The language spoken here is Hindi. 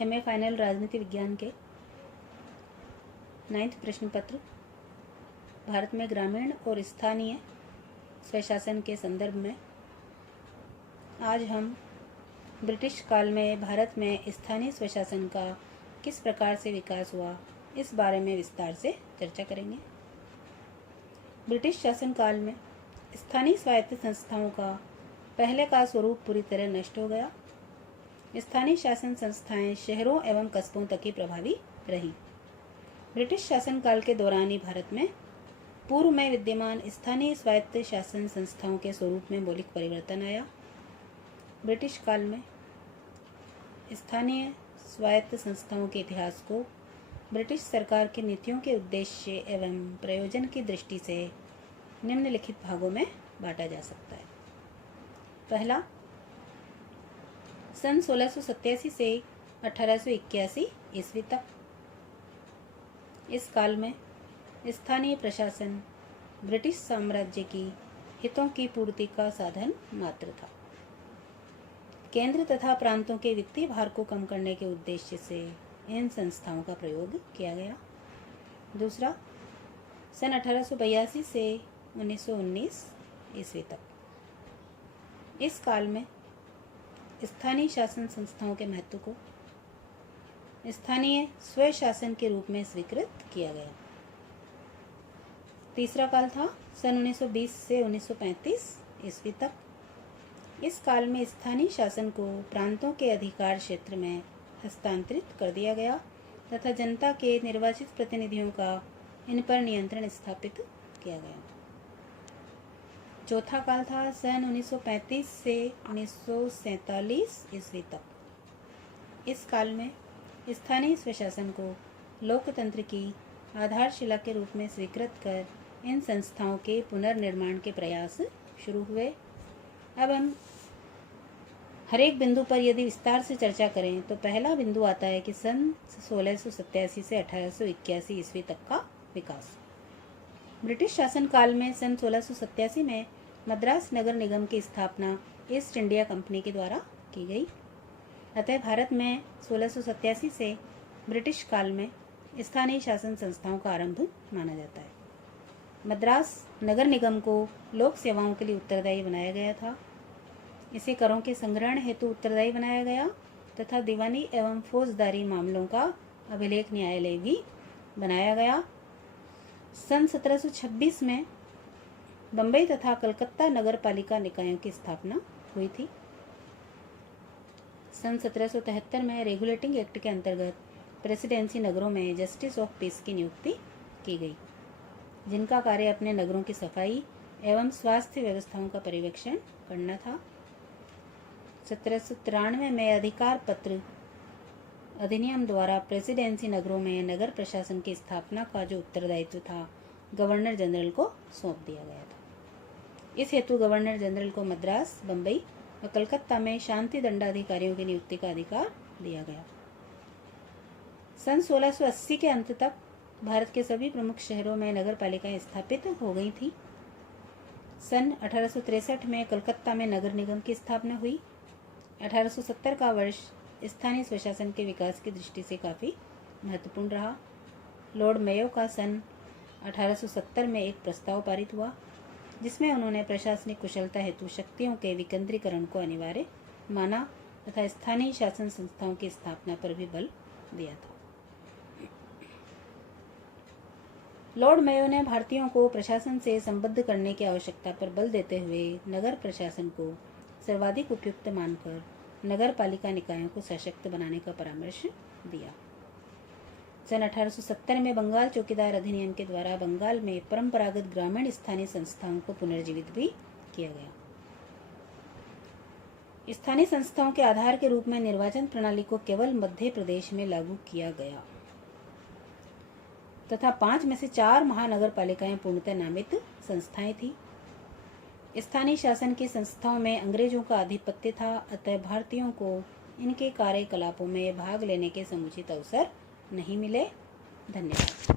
MA फाइनल राजनीति विज्ञान के 9th प्रश्न पत्र भारत में ग्रामीण और स्थानीय स्वशासन के संदर्भ में आज हम ब्रिटिश काल में भारत में स्थानीय स्वशासन का किस प्रकार से विकास हुआ इस बारे में विस्तार से चर्चा करेंगे। ब्रिटिश शासन काल में स्थानीय स्वायत्त संस्थाओं का पहले का स्वरूप पूरी तरह नष्ट हो गया। स्थानीय शासन संस्थाएं शहरों एवं कस्बों तक ही प्रभावी रहीं। ब्रिटिश शासन काल के दौरान ही भारत में पूर्व में विद्यमान स्थानीय स्वायत्त शासन संस्थाओं के स्वरूप में मौलिक परिवर्तन आया। ब्रिटिश काल में स्थानीय स्वायत्त संस्थाओं के इतिहास को ब्रिटिश सरकार की नीतियों के उद्देश्य एवं प्रयोजन की दृष्टि से निम्नलिखित भागों में बांटा जा सकता है। पहला, सन 1687 से 1881 ईस्वी तक। इस काल में स्थानीय प्रशासन ब्रिटिश साम्राज्य की हितों की पूर्ति का साधन मात्र था। केंद्र तथा प्रांतों के वित्तीय भार को कम करने के उद्देश्य से इन संस्थाओं का प्रयोग किया गया। दूसरा, सन 1882 से 1919 ईस्वी तक। इस काल में स्थानीय शासन संस्थाओं के महत्व को स्थानीय स्वशासन के रूप में स्वीकृत किया गया। तीसरा काल था सन 1920 से 1935 ईस्वी तक। इस काल में स्थानीय शासन को प्रांतों के अधिकार क्षेत्र में हस्तांतरित कर दिया गया तथा जनता के निर्वाचित प्रतिनिधियों का इन पर नियंत्रण स्थापित किया गया। चौथा काल था सन 1935 से 1947 ईस्वी तक। इस काल में स्थानीय स्वशासन को लोकतंत्र की आधारशिला के रूप में स्वीकृत कर इन संस्थाओं के पुनर्निर्माण के प्रयास शुरू हुए। अब हम हर एक बिंदु पर यदि विस्तार से चर्चा करें तो पहला बिंदु आता है कि सन 1687 से 1881 ईस्वी तक का विकास। ब्रिटिश शासन काल में सन 1687 में मद्रास नगर निगम की स्थापना ईस्ट इंडिया कंपनी के द्वारा की गई। अतः भारत में 1687 से ब्रिटिश काल में स्थानीय शासन संस्थाओं का आरंभ माना जाता है। मद्रास नगर निगम को लोक सेवाओं के लिए उत्तरदायी बनाया गया था। इसे करों के संग्रहण हेतु उत्तरदायी बनाया गया तथा दीवानी एवं फौजदारी मामलों का अभिलेख न्यायालय भी बनाया गया। सन 1726 में बम्बई तथा कलकत्ता नगर पालिका निकायों की स्थापना हुई थी। सन 1773 में रेगुलेटिंग एक्ट के अंतर्गत प्रेसिडेंसी नगरों में जस्टिस ऑफ पीस की नियुक्ति की गई, जिनका कार्य अपने नगरों की सफाई एवं स्वास्थ्य व्यवस्थाओं का पर्यवेक्षण करना था। 1793 में अधिकार पत्र अधिनियम द्वारा प्रेसिडेंसी नगरों में नगर प्रशासन की स्थापना का जो उत्तरदायित्व था गवर्नर जनरल को सौंप दिया गया था। इस हेतु गवर्नर जनरल को मद्रास, बम्बई और कलकत्ता में शांति दंडाधिकारियों की नियुक्ति का अधिकार दिया गया। सन 1680 के अंत तक भारत के सभी प्रमुख शहरों में नगर पालिकाएं स्थापित हो गई थी। सन 1863 में कलकत्ता में नगर निगम की स्थापना हुई। 1870 का वर्ष स्थानीय स्वशासन के विकास की दृष्टि से काफ़ी महत्वपूर्ण रहा। लॉर्ड मेयो का सन 1870 में एक प्रस्ताव पारित हुआ, जिसमें उन्होंने प्रशासनिक कुशलता हेतु शक्तियों के विकेंद्रीकरण को अनिवार्य माना तथा स्थानीय शासन संस्थाओं की स्थापना पर भी बल दिया था। लॉर्ड मेयो ने भारतीयों को प्रशासन से संबद्ध करने की आवश्यकता पर बल देते हुए नगर प्रशासन को सर्वाधिक उपयुक्त मानकर नगर पालिका निकायों को सशक्त बनाने का परामर्श दिया। सन 1870 में बंगाल चौकीदार अधिनियम के द्वारा बंगाल में परंपरागत ग्रामीण स्थानीय संस्थाओं को पुनर्जीवित भी किया गया। स्थानीय संस्थाओं के आधार के रूप में निर्वाचन प्रणाली को केवल मध्य प्रदेश में लागू किया गया तथा 5 में से 4 महानगर पालिकाएं पूर्णतः नामित संस्थाएं थी। स्थानीय शासन की संस्थाओं में अंग्रेजों का आधिपत्य था, अतः भारतीयों को इनके कार्यकलापों में भाग लेने के समुचित अवसर नहीं मिले। धन्यवाद।